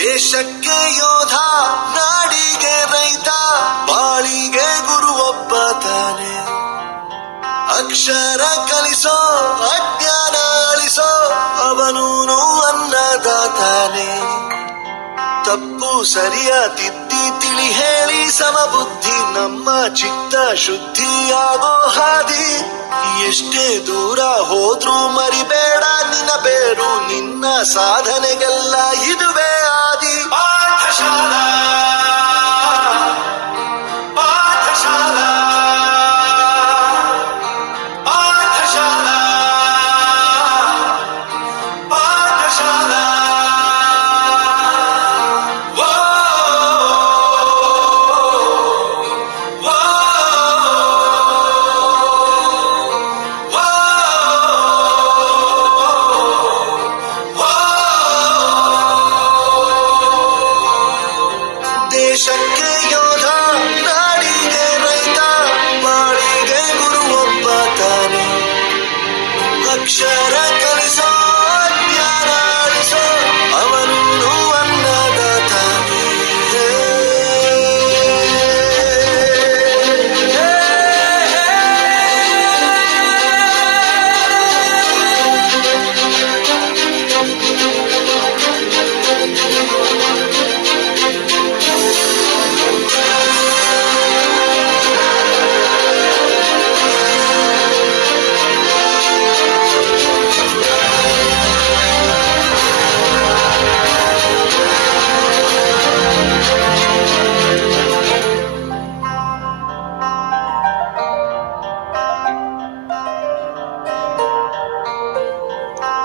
ದೇಶಕ್ಕೆ ಯೋಧ, ನಾಡಿಗೆ ರೈತ, ಬಾಳಿಗೆ ಗುರು ಒಬ್ಬ ತಾನೆ. ಅಕ್ಷರ ಕಲಿಸೋ, ಅಜ್ಞಾನ ಅಳಿಸೋ, ಅವನೂನು ಅನ್ನದಾತಾನೆ. ತಪ್ಪು ಸರಿಯ ತಿದ್ದಿ ತಿಳಿ ಹೇಳಿ ಸಮಬುದ್ಧಿ, ನಮ್ಮ ಚಿತ್ತ ಶುದ್ಧಿಯಾಗೋ ಹಾದಿ. ಎಷ್ಟೇ ದೂರ ಹೋದ್ರೂ ಮರಿಬೇಡ ನಿನ್ನ ಬೇರು, ನಿನ್ನ ಸಾಧನೆಗೆಲ್ಲ ಇದುವೇ ಆದಿ. ಪಾಠಶಾಲಾ ಪಾಠಶಾಲಾ ಪಾಠಶಾಲಾ ಪಾಠಶಾಲಾ. ದೇಶಕ್ಕೆ ಯೋಧ, ನಾಡಿಗೆ ರೈತ, ಬಾಳಿಗೆ ಗುರು ಒಬ್ಬ ತಾನೆ. ಅಕ್ಷರ ಕಲಿಸೋ, ಅಜ್ಞಾನ ಅಳಿಸೋ, ಅವನೂನು ಅನ್ನದಾತಾನೆ.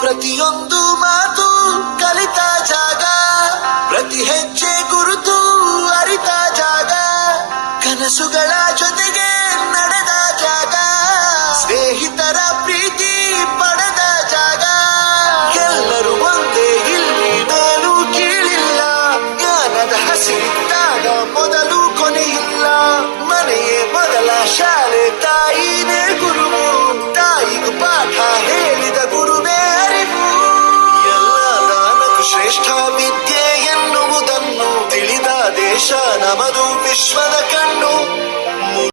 ಪ್ರತಿಯೊಂದು ಮಾತು ಕಲಿತ ಜಾಗ, ಪ್ರತಿ ಹೆಜ್ಜೆ ಗುರುತು ಅರಿತ ಜಾಗ, ಕನಸುಗಳ ಜೊತೆಗೆ ನಡೆದ ಜಾಗ, ಸ್ನೇಹಿತರ ಪ್ರೀತಿ ಪಡೆದ ಜಾಗ. ಎಲ್ಲರೂ ಒಂದೇ, ಇಲ್ಲಿ ಮೇಲೂ ಕೀಳಿಲ್ಲ, ಜ್ಞಾನದ ಹಸಿರಿದ್ದಾಗ ಮೊದಲು ಕೊನೆಯಿಲ್ಲ. ಮನೆಯೇ ಮೊದಲ ಶಾಲೆ, ತಾಯಿನೇ ಗುರುವು, ತಾಯಿಗೂ ಪಾಠ ಹೇಳಿದ ಗುರುವೇ ಅರಿವು. ಎಲ್ಲ ದಾನಕ್ಕೂ ಶ್ರೇಷ್ಠ ವಿದ್ಯೆ ಎನ್ನುವುದನ್ನು ತಿಳಿದ ದೇಶ ನಮದು, ವಿಶ್ವದ